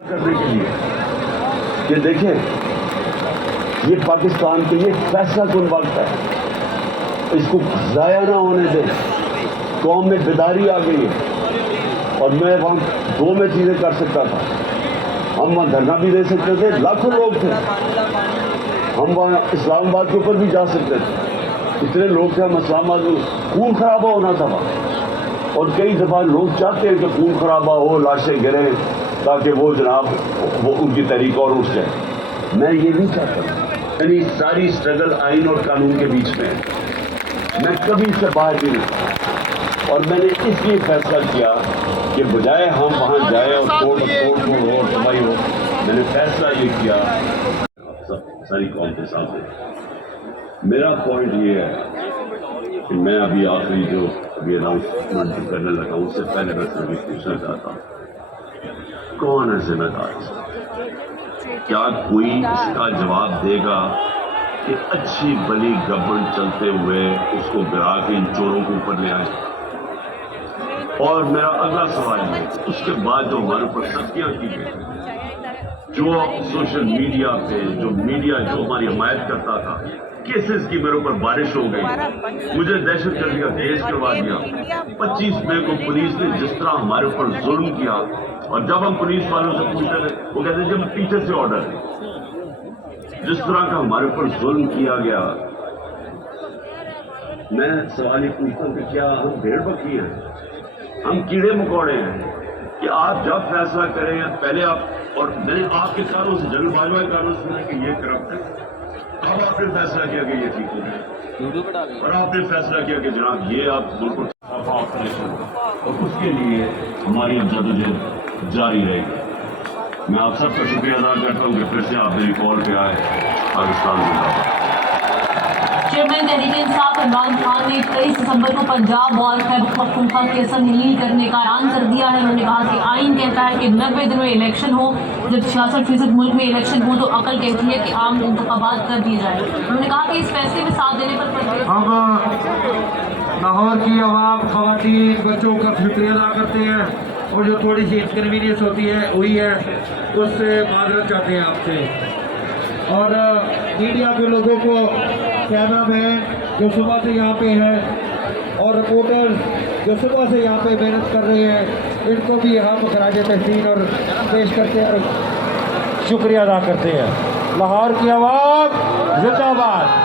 کرنے کے لیے کہ دیکھیں یہ پاکستان کے لیے فیصلہ کن وقت ہے، اس کو ضائع نہ ہونے دیں. قوم میں بیداری آ گئی ہے اور میں وہاں دو میں چیزیں کر سکتا تھا. ہم وہاں دھرنا بھی دے سکتے تھے، لاکھوں لوگ تھے. ہم وہاں اسلام آباد کے اوپر بھی جا سکتے تھے، اتنے لوگ تھے. ہم اسلام آباد میں خون خرابہ ہونا تھا وہاں، اور کئی دفعہ لوگ چاہتے ہیں کہ خون خرابہ ہو، لاشیں گریں تاکہ وہ جناب وہ ان کی تحریک اور اٹھ جائے. میں یہ نہیں چاہتا. یعنی ساری اسٹرگل آئین اور قانون کے بیچ میں ہے. میں کبھی اس سے باہر بھی نہیں، اور میں نے اس لیے فیصلہ کیا کہ بجائے ہم وہاں جائیں اور کوٹ ہو سمائی ہو، میں نے فیصلہ یہ کیا ساری قوم کے سامنے. میرا پوائنٹ یہ ہے کہ میں ابھی آخری جو ابھی اناؤنسمنٹ کرنے لگا ہوں، اس سے پہلے میں صرف پوچھنا چاہتا ہوں کون ہے ذمہ دار؟ کیا کوئی اس کا جواب دے گا کہ اچھی بلی گورنمنٹ چلتے ہوئے اس کو گرا کے ان چوروں کو اوپر لے آئے؟ اور میرا اگلا سوال ہے، اس کے بعد جو ہمارے اوپر سختیاں کی گئی، جو سوشل میڈیا پہ جو ہماری حمایت کرتا تھا، کیسز کی میرے اوپر بارش ہو گئی، مجھے دہشت گردی کا کیس کروا دیا. 25 مئی کو پولیس نے جس طرح ہمارے اوپر ظلم کیا، اور جب ہم پولیس والوں سے پوچھتے تھے وہ کہتے ہیں جب پیچھے سے آرڈر ہے. جس طرح کا ہمارے اوپر ظلم کیا گیا، میں سوال یہ پوچھتا ہوں کہ کیا ہم بھیڑ بکری ہیں؟ ہم کیڑے مکوڑے ہیں کہ آپ جب فیصلہ کریں پہلے آپ، اور میں نے آپ کے کاروں سے جنرل باجوہ کے کاروں سے کہ یہ کرپٹ ہے، اب آپ نے فیصلہ کیا کہ یہ ٹھیک ہو گیا، اور آپ نے فیصلہ کیا کہ جناب یہ آپ بالکل آپریشن، اور اس کے لیے ہماری اب جدوجہد جاری رہے گی. میں آپ سب کا شکریہ ادا کرتا ہوں کہ پھر سے آپ میری کال پہ آئے. پاکستان زندہ باد. چیئرمین تحریک انصاف عمران خان نے 23 دسمبر کو پنجاب اور خیبر پختونخوا کی اسمبلی کرنے کا اعلان کر دیا ہے. انہوں نے کہا کہ آئین کہتا ہے کہ 90 دن میں الیکشن ہو، جب 66% ملک میں الیکشن ہو تو عقل کہتی ہے کہ عام انتخابات کر دیے جائیں. انہوں نے کہا کہ اس فیصلے میں ساتھ دینے پر ہم لاہور کی عوام، خواتین، بچوں کا شکریہ ادا کرتے ہیں، اور جو تھوڑی سی انکنوینئنس ہوئی ہے اس سے معذرت چاہتے ہیں آپ سے. اور میڈیا کے لوگوں کو، کیمرہ مین جو صبح سے یہاں پہ ہیں اور رپورٹر جو صبح سے یہاں پہ محنت کر رہے ہیں، ان کو بھی ہم خراج تحسین اور پیش کرتے ہیں اور شکریہ ادا کرتے ہیں. لاہور کی عوام زندہ باد.